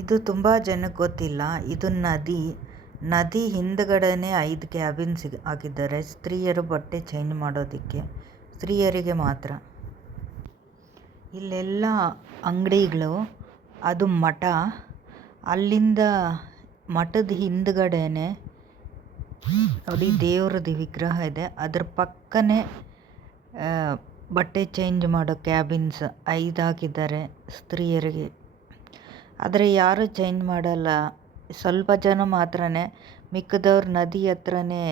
ಇದು ತುಂಬ ಜನಕ್ಕೆ ಗೊತ್ತಿಲ್ಲ. ಇದು ನದಿ ಹಿಂದ್ಗಡೆನೇ 5 ಕ್ಯಾಬಿನ್ಸ್ ಹಾಕಿದ್ದಾರೆ. ಸ್ತ್ರೀಯರು ಬಟ್ಟೆ ಚೇಂಜ್ ಮಾಡೋದಕ್ಕೆ, ಸ್ತ್ರೀಯರಿಗೆ ಮಾತ್ರ. ಇಲ್ಲೆಲ್ಲ ಅಂಗಡಿಗಳು, ಅದು ಮಠ. ಅಲ್ಲಿಂದ ಮಠದ ಹಿಂದ್ಗಡೆನೆ ನೋಡಿ ದೇವ್ರದ್ದು ವಿಗ್ರಹ ಇದೆ. ಅದ್ರ ಪಕ್ಕನೇ ಬಟ್ಟೆ ಚೇಂಜ್ ಮಾಡೋ ಕ್ಯಾಬಿನ್ಸ್ 5 ಹಾಕಿದ್ದಾರೆ ಸ್ತ್ರೀಯರಿಗೆ. ಆದರೆ ಯಾರೂ ಚೇಂಜ್ ಮಾಡಲ್ಲ, ಸ್ವಲ್ಪ ಜನ ಮಾತ್ರನೇ. ಮಿಕ್ಕಿದವ್ರು ನದಿ ಹತ್ರನೇ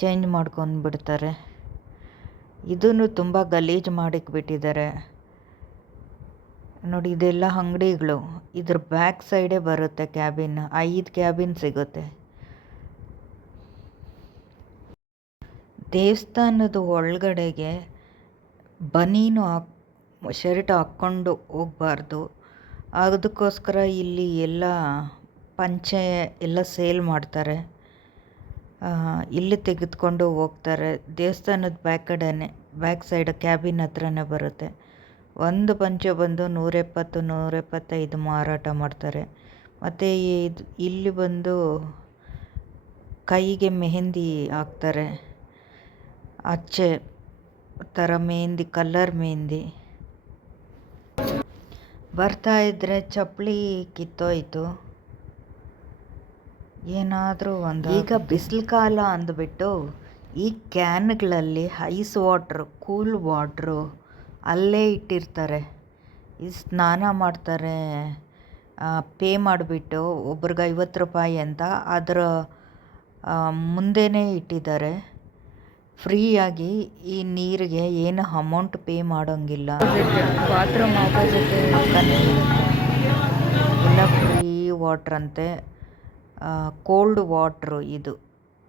ಚೇಂಜ್ ಮಾಡ್ಕೊಂಡು ಬಿಡ್ತಾರೆ. ಇದನ್ನು ತುಂಬ ಗಲೀಜು ಮಾಡಿಕ್ಬಿಟ್ಟಿದ್ದಾರೆ ನೋಡಿ. ಇದೆಲ್ಲ ಅಂಗಡಿಗಳು. ಇದ್ರ ಬ್ಯಾಕ್ ಸೈಡೇ ಬರುತ್ತೆ ಕ್ಯಾಬಿನ್. 5 ಕ್ಯಾಬಿನ್ ಸಿಗುತ್ತೆ. ದೇವಸ್ಥಾನದ ಒಳಗಡೆಗೆ ಬನೀನು ಶರ್ಟ್ ಹಾಕ್ಕೊಂಡು ಹೋಗಬಾರ್ದು. ಅದಕ್ಕೋಸ್ಕರ ಇಲ್ಲಿ ಎಲ್ಲ ಪಂಚೆ ಎಲ್ಲ ಸೇಲ್ ಮಾಡ್ತಾರೆ. ಇಲ್ಲಿ ತೆಗೆದುಕೊಂಡು ಹೋಗ್ತಾರೆ. ದೇವಸ್ಥಾನದ ಬ್ಯಾಕ್ ಸೈಡ್ ಕ್ಯಾಬಿನ್ ಹತ್ರನೇ ಬರುತ್ತೆ. ಒಂದು ಪಂಚೆ ಬಂದು 170-175 ಮಾರಾಟ ಮಾಡ್ತಾರೆ. ಮತ್ತು ಇಲ್ಲಿ ಬಂದು ಕೈಗೆ ಮೆಹಂದಿ ಹಾಕ್ತಾರೆ. ಅಚ್ಚೆ ಥರ ಮೆಹಂದಿ, ಕಲರ್ ಮೆಹಂದಿ. ಬರ್ತಾ ಇದ್ದರೆ ಚಪ್ಪಲಿ ಕಿತ್ತೋಯ್ತು, ಏನಾದರೂ ಒಂದು. ಈಗ ಬಿಸಿಲು ಕಾಲ ಅಂದ್ಬಿಟ್ಟು ಈ ಕ್ಯಾನ್ಗಳಲ್ಲಿ ಐಸ್ ವಾಟ್ರು, ಕೂಲ್ ವಾಟ್ರು ಅಲ್ಲೇ ಇಟ್ಟಿರ್ತಾರೆ. ಸ್ನಾನ ಮಾಡ್ತಾರೆ, ಪೇ ಮಾಡಿಬಿಟ್ಟು ಒಬ್ರಿಗೆ 50 ರೂಪಾಯಿ ಅಂತ. ಅದರ ಮುಂದೆನೇ ಇಟ್ಟಿದ್ದಾರೆ ಫ್ರೀಯಾಗಿ. ಈ ನೀರಿಗೆ ಏನು ಅಮೌಂಟ್ ಪೇ ಮಾಡೋಂಗಿಲ್ಲ. ಬಾತ್ರೂಮ್ ಎಲ್ಲ ಫ್ರೀ ವಾಟ್ರ್ ಅಂತೆ, ಕೋಲ್ಡ್ ವಾಟ್ರು. ಇದು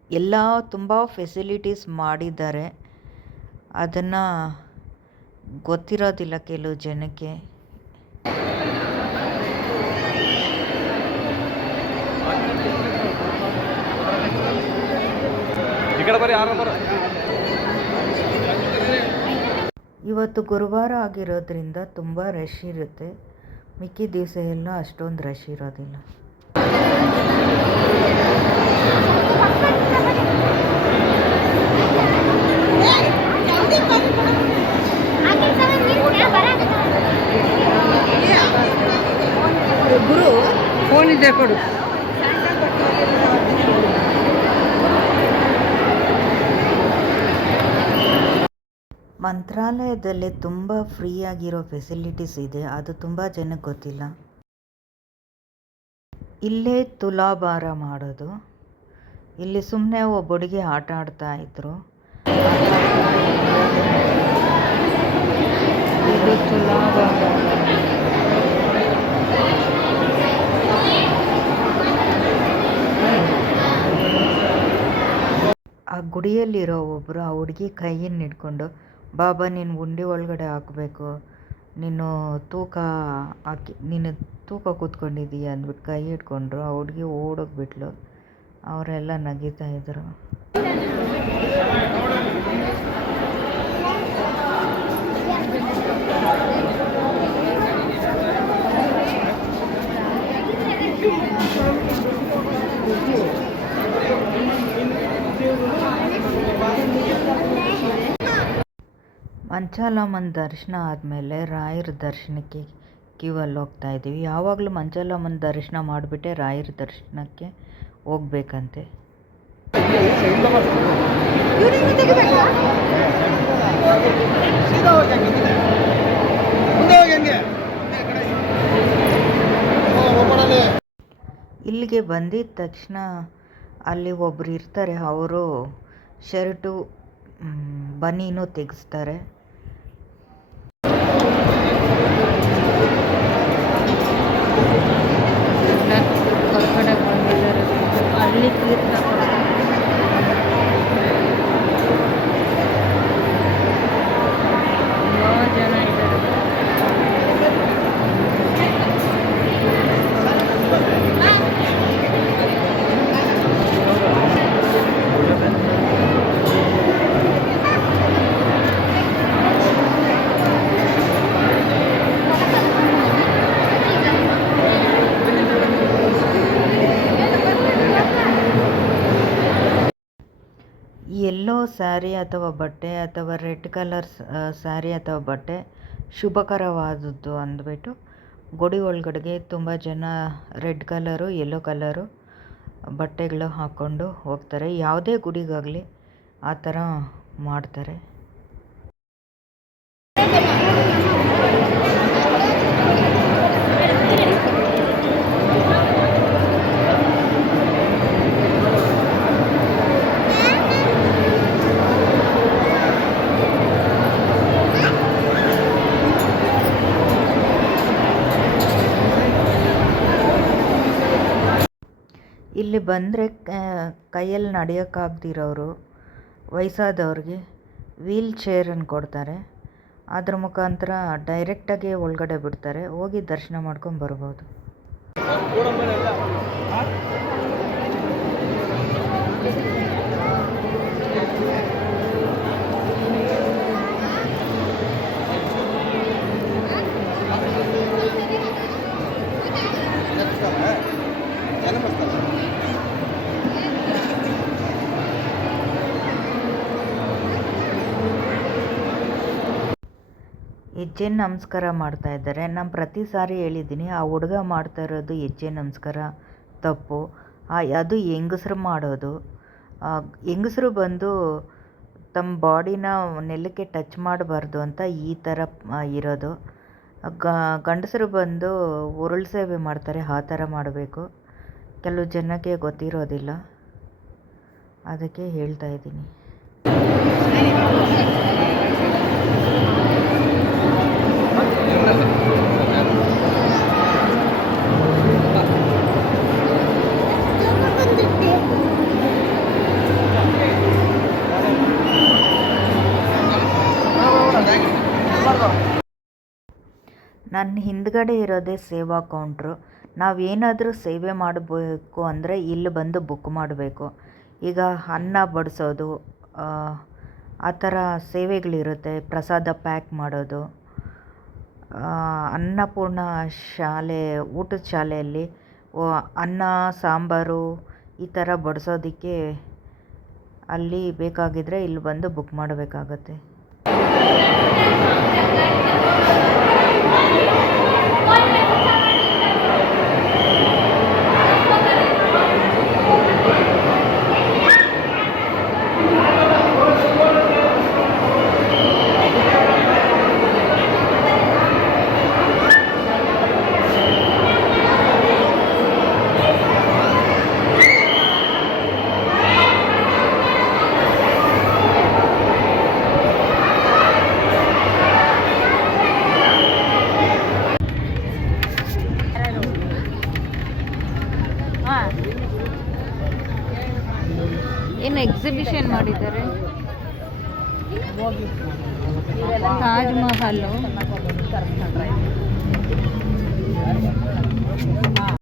ಎಲ್ಲ ತುಂಬ ಫೆಸಿಲಿಟೀಸ್ ಮಾಡಿದ್ದಾರೆ. ಅದನ್ನು ಗೊತ್ತಿರೋದಿಲ್ಲ ಕೆಲವು ಜನಕ್ಕೆ. ಇವತ್ತು ಗುರುವಾರ ಆಗಿರೋದ್ರಿಂದ ತುಂಬ ರಶ್ ಇರುತ್ತೆ. ಮಿಕ್ಕಿ ದಿವಸ ಎಲ್ಲ ಅಷ್ಟೊಂದು ರಶ್ ಇರೋದಿಲ್ಲ. ಗುರು ಫೋನ್ ಇದೆ ಕೊಡು. ಮಂತ್ರಾಲಯದಲ್ಲಿ ತುಂಬ ಫ್ರೀಯಾಗಿರೋ ಫೆಸಿಲಿಟೀಸ್ ಇದೆ. ಅದು ತುಂಬ ಜನಕ್ಕೆ ಗೊತ್ತಿಲ್ಲ. ಇಲ್ಲೇ ತುಲಾಭಾರ ಮಾಡೋದು. ಇಲ್ಲಿ ಸುಮ್ಮನೆ ಒಬ್ಬ ಹುಡುಗಿ ಆಟ ಆಡ್ತಾ ಇದ್ರು. ಇದು ತುಲಾಭಾರ. ಆ ಗುಡಿಯಲ್ಲಿರೋ ಒಬ್ಬರು ಆ ಹುಡುಗಿ ಕೈಯನ್ನು ಹಿಡ್ಕೊಂಡು, ಬಾಬಾ ನೀನು ಉಂಡೆ ಒಳಗಡೆ ಹಾಕಬೇಕು, ನೀನು ತೂಕ ಹಾಕಿ, ನೀನು ತೂಕ ಕೂತ್ಕೊಂಡಿದ್ದೀಯ ಅಂದ್ಬಿಟ್ಟು ಕೈ ಹಿಡ್ಕೊಂಡ್ರು. ಆ ಹುಡುಗಿ ಓಡೋಗ್ಬಿಟ್ಲು. ಅವರೆಲ್ಲ ನಗೀತಾ ಇದ್ರು. ಮಂಚಾಲಮ್ಮನ ದರ್ಶನ ಆದಮೇಲೆ ರಾಯರ ದರ್ಶನಕ್ಕೆ ಕ್ಯೂವಲ್ಲಿ ಹೋಗ್ತಾ ಇದ್ದೀವಿ. ಯಾವಾಗಲೂ ಮಂಚಾಲಮ್ಮನ ದರ್ಶನ ಮಾಡಿಬಿಟ್ಟೆ ರಾಯರ ದರ್ಶನಕ್ಕೆ ಹೋಗ್ಬೇಕಂತೆ. ಇಲ್ಲಿಗೆ ಬಂದಿದ್ದ ತಕ್ಷಣ ಅಲ್ಲಿ ಒಬ್ರು ಇರ್ತಾರೆ. ಅವರು ಶರ್ಟು ಬನೀನು ತೆಗೆಸ್ತಾರೆ. ಹೊರಗಡೆ ಬಂದಿದ್ದಾರೆ. ಅಲ್ಲಿ ತೀರ್ಥ ತುಂಬ ಜನ ಇದ್ದಾರೆ. ಸ್ಯಾರಿ ಅಥವಾ ಬಟ್ಟೆ ಅಥವಾ ರೆಡ್ ಕಲರ್ ಸ್ಯಾರಿ ಅಥವಾ ಬಟ್ಟೆ ಶುಭಕರವಾದದ್ದು ಅಂದ್ಬಿಟ್ಟು ಗುಡಿ ಒಳಗಡೆಗೆ ತುಂಬ ಜನ ರೆಡ್ ಕಲರು ಯೆಲ್ಲೋ ಕಲರು ಬಟ್ಟೆಗಳು ಹಾಕ್ಕೊಂಡು ಹೋಗ್ತಾರೆ. ಯಾವುದೇ ಗುಡಿಗಾಗಲಿ ಆ ಥರ ಮಾಡ್ತಾರೆ. ಇಲ್ಲಿ ಬಂದರೆ ಕೈಯಲ್ಲಿ ನಡೆಯೋಕ್ಕಾಗ್ದಿರೋರು ವಯಸ್ಸಾದವ್ರಿಗೆ ವೀಲ್ ಚೇರನ್ನು ಕೊಡ್ತಾರೆ. ಅದ್ರ ಮುಖಾಂತರ ಡೈರೆಕ್ಟಾಗಿ ಒಳಗಡೆ ಬಿಡ್ತಾರೆ. ಹೋಗಿ ದರ್ಶನ ಮಾಡ್ಕೊಂಡು ಬರ್ಬೋದು. ಹೆಜ್ಜೆ ನಮಸ್ಕಾರ ಮಾಡ್ತಾ ಇದ್ದಾರೆ. ನಾನು ಪ್ರತಿ ಸಾರಿ ಹೇಳಿದ್ದೀನಿ, ಆ ಹುಡುಗ ಮಾಡ್ತಾ ಇರೋದು ಹೆಜ್ಜೆ ನಮಸ್ಕಾರ ತಪ್ಪು. ಅದು ಹೆಂಗಸ್ರು ಮಾಡೋದು. ಹೆಂಗಸ್ರು ಬಂದು ತಮ್ಮ ಬಾಡಿನ ನೆಲಕ್ಕೆ ಟಚ್ ಮಾಡಬಾರ್ದು ಅಂತ ಈ ಥರ ಇರೋದು. ಗಂಡಸರು ಬಂದು ಉರುಳು ಸೇವೆ ಮಾಡ್ತಾರೆ, ಆ ಥರ ಮಾಡಬೇಕು. ಕೆಲವು ಜನಕ್ಕೆ ಗೊತ್ತಿರೋದಿಲ್ಲ, ಅದಕ್ಕೆ ಹೇಳ್ತಾ ಇದ್ದೀನಿ. ನನ್ನ ಹಿಂದ್ಗಡೆ ಇರೋದೇ ಸೇವಾ ಕೌಂಟ್ರು. ನಾವೇನಾದರೂ ಸೇವೆ ಮಾಡಬೇಕು ಅಂದರೆ ಇಲ್ಲಿ ಬಂದು ಬುಕ್ ಮಾಡಬೇಕು. ಈಗ ಅನ್ನ ಬಡಿಸೋದು, ಆ ಥರ ಸೇವೆಗಳಿರುತ್ತೆ. ಪ್ರಸಾದ ಪ್ಯಾಕ್ ಮಾಡೋದು, ಅನ್ನಪೂರ್ಣ ಶಾಲೆ ಊಟದ ಶಾಲೆಯಲ್ಲಿ ಅನ್ನ ಸಾಂಬಾರು ಈ ಥರ ಬಡಿಸೋದಕ್ಕೆ ಅಲ್ಲಿ ಬೇಕಾಗಿದ್ದರೆ ಇಲ್ಲಿ ಬಂದು ಬುಕ್ ಮಾಡಬೇಕಾಗತ್ತೆ. ಏನು ಎಕ್ಸಿಬಿಷನ್ ಮಾಡಿದ್ದಾರೆ? ತಾಜ್ ಮಹಲ್